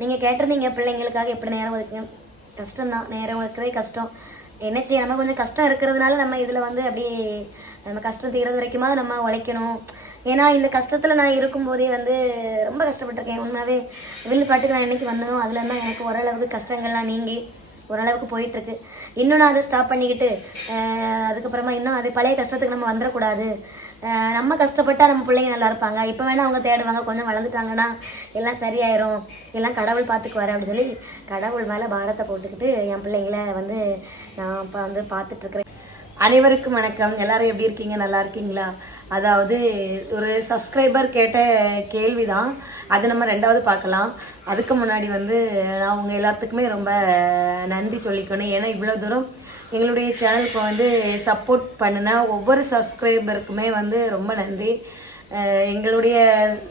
நீங்கள் கேட்டிருந்தீங்க பிள்ளைங்களுக்காக எப்படி நேரம் ஒதுக்குங்க? கஷ்டம்தான் நேரம் ஒதுக்குறதே கஷ்டம். என்ன செய்ய நம்ம கொஞ்சம் கஷ்டம் இருக்கிறதுனால நம்ம இதில் வந்து அப்படியே நம்ம கஷ்டம் தீர்றது வரைக்குமாவது நம்ம உழைக்கணும். ஏன்னா இந்த கஷ்டத்தில் நான் இருக்கும்போதே வந்து ரொம்ப கஷ்டப்பட்டிருக்கேன். உண்மையாகவே வில்லுப்பாட்டுக்கு நான் என்னைக்கு வந்தனோ அதில் தான் எனக்கு ஓரளவுக்கு கஷ்டங்கள்லாம் நீங்கி ஓரளவுக்கு போயிட்டுருக்கு. இன்னும் நான் அதை ஸ்டாப் பண்ணிக்கிட்டு அதுக்கப்புறமா இன்னும் அது பழைய கஷ்டத்துக்கு நம்ம வந்துடக்கூடாது. நம்ம கஷ்டப்பட்டா நம்ம பிள்ளைங்க நல்லா இருப்பாங்க. இப்போ வேணா அவங்க தேடுவாங்க கொஞ்சம் வளர்ந்துட்டாங்கன்னா எல்லாம் சரியாயிரும். எல்லாம் கடவுள் பார்த்துக்குவாரு அப்படின்னு சொல்லி கடவுள் மேலே பாரத்தை போட்டுக்கிட்டு என் பிள்ளைங்கள வந்து நான் இப்போ வந்து பார்த்துட்ருக்குறேன் அனைவருக்கும் வணக்கம். எல்லாரும் எப்படி இருக்கீங்க? நல்லா இருக்கீங்களா? அதாவது ஒரு சப்ஸ்கிரைபர் கேட்ட கேள்விதான். அது நம்ம ரெண்டாவது பார்க்கலாம். அதுக்கு முன்னாடி வந்து நான் உங்கள் எல்லாத்துக்குமே ரொம்ப நன்றி சொல்லிக்கணும். ஏன்னா இவ்வளோ தூரம் எங்களுடைய சேனலுக்கு வந்து சப்போர்ட் பண்ணின ஒவ்வொரு சப்ஸ்கிரைபருக்குமே வந்து ரொம்ப நன்றி. எங்களுடைய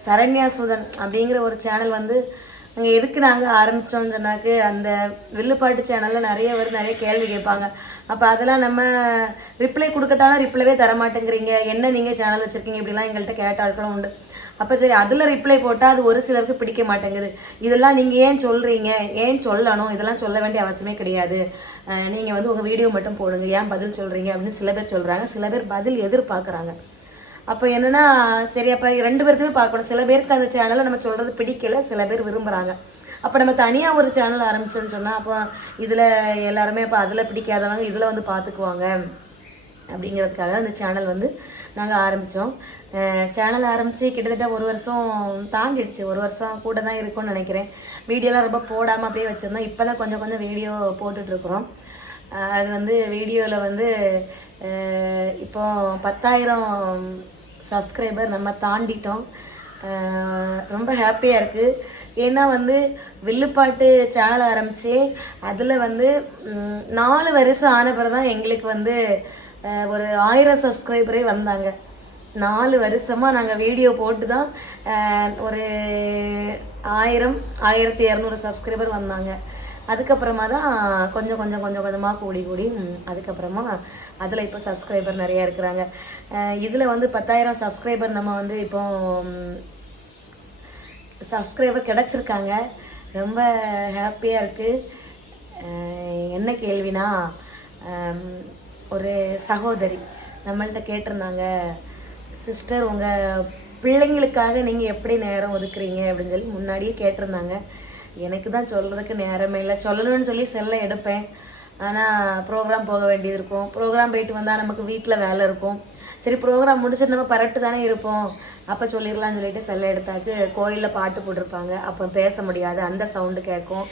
சரண்யா சுதன் அப்படிங்கிற ஒரு சேனல் வந்து அங்கே எதுக்கு நாங்கள் ஆரம்பித்தோம்னு சொன்னாக்கு அந்த வில்லுப்பாட்டு சேனலில் நிறைய பேர் நிறைய கேள்வி கேட்பாங்க. அப்போ அதெல்லாம் நம்ம ரிப்ளை கொடுக்கட்டாலும் ரிப்ளைவே தர மாட்டேங்கிறீங்க என்ன நீங்கள் சேனல் வச்சுருக்கீங்க? இப்படிலாம் எங்கள்கிட்ட கேட்ட ஆட்களும் உண்டு. அப்போ சரி அதில் ரிப்ளை போட்டால் அது ஒரு சிலருக்கு பிடிக்க மாட்டேங்குது. இதெல்லாம் நீங்கள் ஏன் சொல்கிறீங்க ஏன் சொல்லணும்? இதெல்லாம் சொல்ல வேண்டிய அவசியமே கிடையாது. நீங்கள் வந்து உங்கள் வீடியோ மட்டும் போடுங்க. ஏன் பதில் சொல்கிறீங்க அப்படின்னு சில பேர் சொல்கிறாங்க சில பேர் பதில் எதிர்பார்க்குறாங்க. அப்போ என்னன்னா சரி அப்போ ரெண்டு பேர்த்துமே பார்க்கணும். சில பேருக்கு அந்த சேனலை நம்ம சொல்கிறது பிடிக்கல. சில பேர் விரும்புகிறாங்க அப்போ நம்ம தனியாக ஒரு சேனல் ஆரம்பிச்சோன்னு சொன்னால் அப்போ இதில் எல்லாருமே அப்போ அதில் பிடிக்காதவங்க இதில் வந்து பார்த்துக்குவாங்க அப்படிங்கிறதுக்காக அந்த சேனல் வந்து நாங்கள் ஆரம்பித்தோம் சேனல் ஆரம்பித்து கிட்டத்தட்ட ஒரு வருஷம் தாண்டிடுச்சு. ஒரு வருஷம் கூட தான் இருக்கும்னு நினைக்கிறேன். வீடியோலாம் ரொம்ப போடாமல் அப்படியே வச்சுருந்தோம். இப்போ தான் கொஞ்சம் கொஞ்சம் வீடியோ போட்டுட்ருக்குறோம். அது வந்து வீடியோவில் வந்து இப்போ பத்தாயிரம் சப்ஸ்கிரைபர் நம்ம தாண்டிட்டோம். ரொம்ப ஹாப்பியாக இருக்குது ஏன்னா வந்து வில்லுப்பாட்டு சேனல் ஆரம்பித்து அதில் வந்து நாலு வருஷம் ஆன பிறகு தான் எங்களுக்கு வந்து ஒரு ஆயிரம் சப்ஸ்கிரைபரே வந்தாங்க. நாலு வருஷமாக நாங்கள் வீடியோ போட்டு தான் ஒரு ஆயிரம் ஆயிரத்தி இரநூறு சப்ஸ்கிரைபர் வந்தாங்க. அதுக்கப்புறமா தான் கொஞ்சம் கொஞ்சம் கொஞ்சம் கொஞ்சமாக கூடி கூடி அதுக்கப்புறமா அதில் இப்போ சப்ஸ்கிரைபர் நிறையா இருக்கிறாங்க. இதில் வந்து பத்தாயிரம் சப்ஸ்கிரைபர் நம்ம வந்து இப்போ சப்ஸ்கிரைபர் கிடச்சிருக்காங்க. ரொம்ப ஹாப்பியாக இருக்குது என்ன கேள்வினா ஒரு சகோதரி நம்மள்கிட்ட கேட்டிருந்தாங்க. சிஸ்டர் உங்கள் பிள்ளைங்களுக்காக நீங்கள் எப்படி நேரம் ஒதுக்குறீங்க அப்படின்னு சொல்லி முன்னாடியே கேட்டிருந்தாங்க. எனக்கு தான் சொல்கிறதுக்கு நேரமே இல்லை. சொல்லணும்னு சொல்லி செல்லை எடுப்பேன். ஆனால் ப்ரோக்ராம் போக வேண்டியது இருக்கும். ப்ரோக்ராம் போயிட்டு வந்தால் நமக்கு வீட்டில் வேலை இருக்கும். சரி ப்ரோக்ராம் முடிச்சுட்டு நம்ம பரட்டு தானே இருப்போம். அப்போ சொல்லிடலாம்னு சொல்லிட்டு செல்லை எடுத்தாக்கு. கோயிலில் பாட்டு போட்டிருப்பாங்க. அப்போ பேச முடியாது. அந்த சவுண்டு கேட்கும்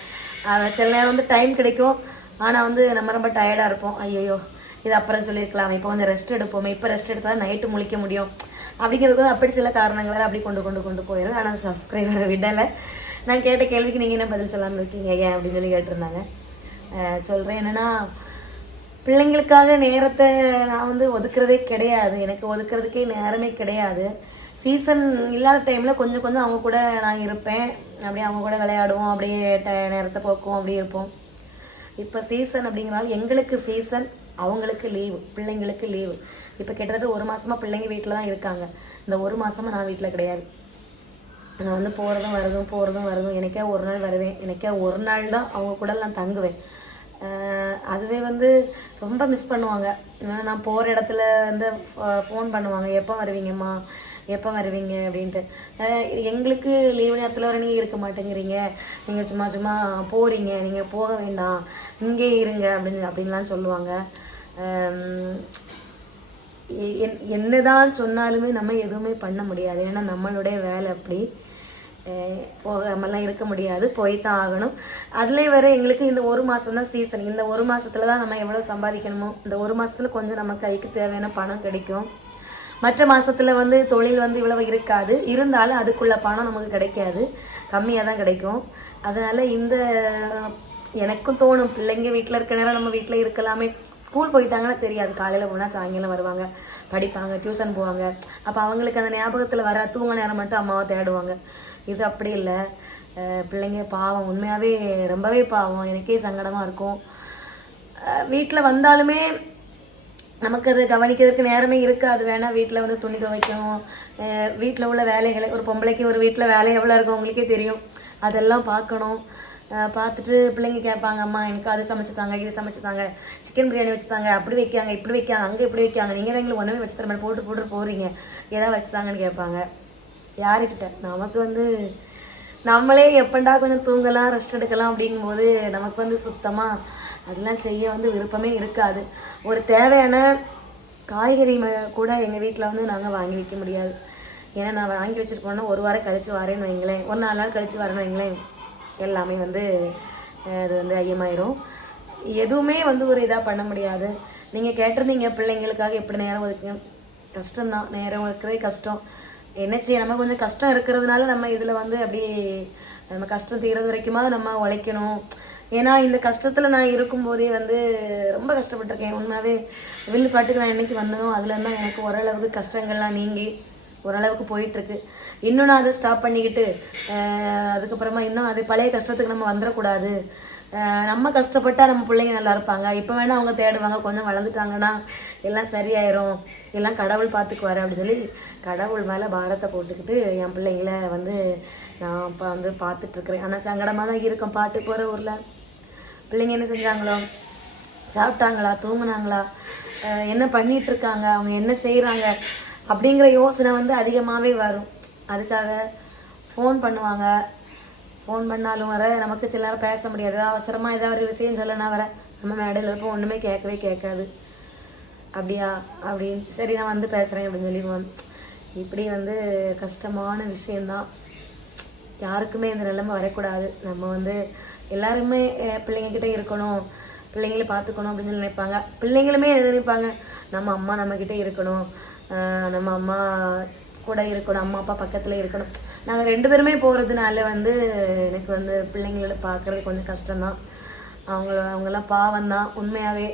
சில நேரம் வந்து டைம் கிடைக்கும். ஆனால் வந்து நம்ம ரொம்ப டயர்டாக இருப்போம். ஐயோ இது அப்புறம் சொல்லியிருக்கலாம். இப்போ வந்து ரெஸ்ட் எடுப்போமே. இப்போ ரெஸ்ட் எடுத்தால் நைட்டு முழிக்க முடியும். அப்படிங்கிறது அப்படி சில காரணங்களால் அப்படி கொண்டு கொண்டு கொண்டு போயிடும் ஆனால் சப்ஸ்கிரைபரை விடலை. நான் கேட்ட கேள்விக்கு நீங்கள் என்ன பதில் சொல்லாமல் இருக்கீங்க? ஏன்? அப்படின்னு சொல்லி கேட்டிருந்தாங்க. சொல்கிறேன் என்னென்னா என்னன்னா பிள்ளைங்களுக்காக நேரத்தை நான் வந்து ஒதுக்குறதே கிடையாது. எனக்கு ஒதுக்குறதுக்கே நேரமே கிடையாது. சீசன் இல்லாத டைமில் கொஞ்சம் கொஞ்சம் அவங்க கூட நான் இருப்பேன். அப்படியே அவங்க கூட விளையாடுவோம். அப்படியே ட- நேரத்தை போக்குவோம். அப்படியே இருப்போம். இப்போ சீசன் அப்படிங்கிறனால எங்களுக்கு சீசன் அவங்களுக்கு லீவு பிள்ளைங்களுக்கு லீவு இப்போ கிட்டத்தட்ட ஒரு மாசமா பிள்ளைங்க வீட்டில் தான் இருக்காங்க. இந்த ஒரு மாசமா நான் வீட்டில் கிடையாது. நான் வந்து போகிறதும் வரதும் போகிறதும் வரதும் எனக்கே ஒரு நாள் வருவேன். எனக்கே ஒரு நாள் தான் அவங்க கூட நான் தங்குவேன். அதுவே வந்து ரொம்ப மிஸ் பண்ணுவாங்க. ஏன்னா நான் போகிற இடத்துல வந்து ஃபோன் பண்ணுவாங்க. எப்போ வருவீங்கம்மா? எப்போ வருவீங்க அப்படின்ட்டு. எங்களுக்கு லீவு நேரத்தில் வர நீங்கள் இருக்க மாட்டேங்கிறீங்க. நீங்கள் சும்மா சும்மா போகிறீங்க நீங்கள் போக வேண்டாம். இங்கே இருங்க அப்படின்னு அப்படின்லாம் சொல்லுவாங்க. என்- என்னதான் சொன்னாலுமே நம்ம எதுவுமே பண்ண முடியாது. ஏன்னா நம்மளுடைய வேலை அப்படி. போகாமலாம் இருக்க முடியாது. போய் தான் ஆகணும். அதுலேயே வேற எங்களுக்கு இந்த ஒரு மாதம் தான் சீசன் இந்த ஒரு மாதத்துல தான் நம்ம எவ்வளோ சம்பாதிக்கணுமோ இந்த ஒரு மாதத்துல கொஞ்சம் நம்ம கைக்கு தேவையான பணம் கிடைக்கும். மற்ற மாசத்துல வந்து தொழில் வந்து இவ்வளவு இருக்காது. இருந்தாலும் அதுக்குள்ள பணம் நமக்கு கிடைக்காது. கம்மியாக தான் கிடைக்கும். அதனால இந்த எனக்கும் தோணும் பிள்ளைங்க வீட்டில் இருக்க நேரம் நம்ம வீட்டில் இருக்கலாமே. ஸ்கூல் போயிட்டாங்கன்னா தெரியாது. காலையில் போனால் சாயங்காலம் வருவாங்க. படிப்பாங்க டியூஷன் போவாங்க. அப்போ அவங்களுக்கு அந்த ஞாபகத்தில் வர தூங்க நேரம் மட்டும் அம்மாவை தேடுவாங்க. இது அப்படி இல்லை. பிள்ளைங்க பாவம். உண்மையாகவே ரொம்பவே பாவம். எனக்கே சங்கடமாக இருக்கும். வீட்டில் வந்தாலுமே நமக்கு அது கவனிக்கிறதுக்கு நேரமே இருக்காது. வேணா வீட்டில் வந்து துணி துவைக்கணும். வீட்டில் உள்ள வேலைகளை ஒரு பொம்பளைக்கு ஒரு வீட்டில் வேலை எவ்வளோ இருக்கும் உங்களுக்கே தெரியும். அதெல்லாம் பார்க்கணும். பார்த்துட்டு பிள்ளைங்க கேட்பாங்க அம்மா எனக்கு அது சமைச்சுத்தாங்க இது சமைச்சுத்தாங்க சிக்கன் பிரியாணி வச்சுத்தாங்க அப்படி வைக்காங்க இப்படி வைக்காங்க அங்கே இப்படி வைக்காங்க. நீங்கள் தான் எங்களுக்கு ஒன்றுமே வச்சு தர மாதிரி போட்டு போட்டு போகிறீங்க எதாவது வச்சுத்தாங்கன்னு கேட்பாங்க. யாருக்கிட்ட? நமக்கு வந்து நம்மளே எப்பண்டா கொஞ்சம் தூங்கலாம் ரெஸ்ட் எடுக்கலாம் அப்படிங்கும்போது நமக்கு வந்து சுத்தமாக அதெல்லாம் செய்ய வந்து விருப்பமே இருக்காது. ஒரு தேவையான காய்கறி கூட எங்கள் வீட்டில் வந்து நாங்கள் வாங்கி வைக்க முடியாது. ஏன்னா நான் வாங்கி வச்சுட்டு போனால் ஒரு வாரம் கழித்து வரேன்னு வைங்களேன். ஒரு நாலு நாள் கழிச்சு வரேன்னு வைங்களேன். எல்லாமே வந்து அது வந்து ஐயமாயிரும். எதுவுமே வந்து ஒரு இதாக பண்ண முடியாது. நீங்கள் கேட்டிருந்தீங்க பிள்ளைங்களுக்காக எப்படி நேரம் ஒதுக்குங்க? கஷ்டம்தான். நேரம் ஒதுக்குறதே கஷ்டம். என்ன செய்ய நம்ம கொஞ்சம் கஷ்டம் இருக்கிறதுனால நம்ம இதில் வந்து அப்படியே நம்ம கஷ்டம் தீர்றது வரைக்குமாவது நம்ம உழைக்கணும். ஏன்னா இந்த கஷ்டத்தில் நான் இருக்கும்போதே வந்து ரொம்ப கஷ்டப்பட்டிருக்கேன். உண்மையாகவே வில்லு பாட்டுக்கு நான் என்னைக்கு வந்தனோ அதில் தான் எனக்கு ஓரளவுக்கு கஷ்டங்கள்லாம் நீங்கி ஓரளவுக்கு போயிட்டுருக்கு. இன்னும் நான் அதை ஸ்டாப் பண்ணிக்கிட்டு அதுக்கப்புறமா இன்னும் அது பழைய கஷ்டத்துக்கு நம்ம வந்துடக்கூடாது. நம்ம கஷ்டப்பட்டா நம்ம பிள்ளைங்க நல்லா இருப்பாங்க. இப்போ வேணா அவங்க தேடுவாங்க கொஞ்சம் வளர்ந்துட்டாங்கன்னா எல்லாம் சரியாயிரும். எல்லாம் கடவுள் பார்த்துக்குவாரு அப்படின்னு சொல்லி கடவுள் மேலே பாரத்தை போட்டுக்கிட்டு என் பிள்ளைங்கள வந்து நான் இப்போ வந்து பார்த்துட்ருக்குறேன் ஆனால் சங்கடமாக தான் இருக்கும் பாட்டு போகிற ஊரில். பிள்ளைங்க என்ன செஞ்சாங்களோ? சாப்பிட்டாங்களா? தூங்குனாங்களா? என்ன பண்ணிட்டு இருக்காங்க அவங்க என்ன செய்கிறாங்க அப்படிங்கிற யோசனை வந்து அதிகமாகவே வரும். அதுக்காக ஃபோன் பண்ணுவாங்க. ஃபோன் பண்ணாலும் வர நமக்கு சில நேரம் பேச முடியாது. அவசரமாக ஏதாவது ஒரு விஷயம் சொல்லனா வர நம்ம மேடையில் இருப்போம் ஒன்றுமே கேட்கவே கேட்காது. அப்படியா? அப்படின்னு. சரி நான் வந்து பேசுகிறேன் அப்படின்னு சொல்லிடுவோம் இப்படி வந்து கஷ்டமான விஷயந்தான் யாருக்குமே இந்த நிலைமை வரக்கூடாது. நம்ம வந்து எல்லாருமே பிள்ளைங்க கிட்டே இருக்கணும். பிள்ளைங்களை பார்த்துக்கணும் அப்படின்னு சொல்லி நினைப்பாங்க. பிள்ளைங்களுமே என்ன நினைப்பாங்க நம்ம அம்மா நம்ம கிட்டே இருக்கணும். நம்ம அம்மா கூட இருக்கணும் அம்மா அப்பா பக்கத்தில் இருக்கணும். நாங்கள் ரெண்டு பேருமே போகிறதுனால வந்து எனக்கு வந்து பிள்ளைங்களை பார்க்குறது கொஞ்சம் கஷ்டம்தான். அவங்கள அவங்கெல்லாம் பாவம் தான் உண்மையாகவே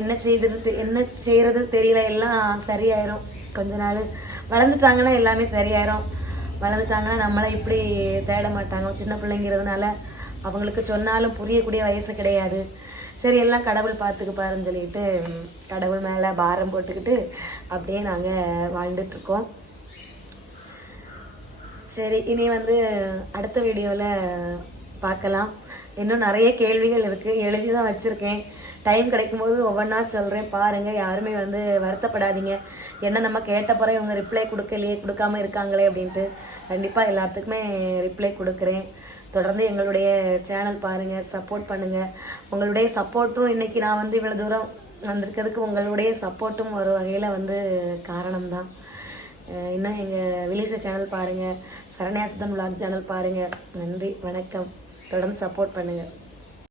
என்ன செய்யறது என்ன செய்யறது தெரியல எல்லாம் சரியாயிரும். கொஞ்ச நாள் வளர்ந்துட்டாங்கன்னா எல்லாமே சரியாயிரும். வளர்ந்துட்டாங்கன்னா நம்மளை இப்படி தேட மாட்டாங்க. சின்ன பிள்ளைங்கிறதுனால அவங்களுக்கு சொன்னாலும் புரியக்கூடிய வயசு கிடையாது. சரி எல்லாம் கடவுள் பார்த்துக்கு பாருன்னு சொல்லிட்டு கடவுள் மேலே பாரம் போட்டுக்கிட்டு அப்படியே நாங்கள் வாழ்ந்துட்டுருக்கோம். சரி இனி வந்து அடுத்த வீடியோவில் பார்க்கலாம். இன்னும் நிறைய கேள்விகள் இருக்குது எழுதி தான் வச்சுருக்கேன். டைம் கிடைக்கும்போது ஒவ்வொன்றா சொல்கிறேன் பாருங்கள் யாருமே வந்து வருத்தப்படாதீங்க. என்ன நம்ம கேட்ட பிறகு இவங்க ரிப்ளை கொடுக்கலையே கொடுக்காம இருக்காங்களே அப்படின்ட்டு கண்டிப்பாக எல்லாத்துக்குமே ரிப்ளை கொடுக்குறேன். தொடர்ந்து எங்களுடைய சேனல் பாருங்கள் சப்போர்ட் பண்ணுங்கள் உங்களுடைய சப்போர்ட்டும் இன்னைக்கு நான் வந்து இவ்வளோ தூரம் வந்திருக்கிறதுக்கு உங்களுடைய சப்போர்ட்டும் ஒரு வகையில் வந்து காரணம்தான். இன்னும் எங்கள் விலிச சேனல் பாருங்கள் சரண்யாசுதன் விளாக் சேனல் பாருங்கள் நன்றி வணக்கம். தொடர்ந்து சப்போர்ட் பண்ணுங்கள்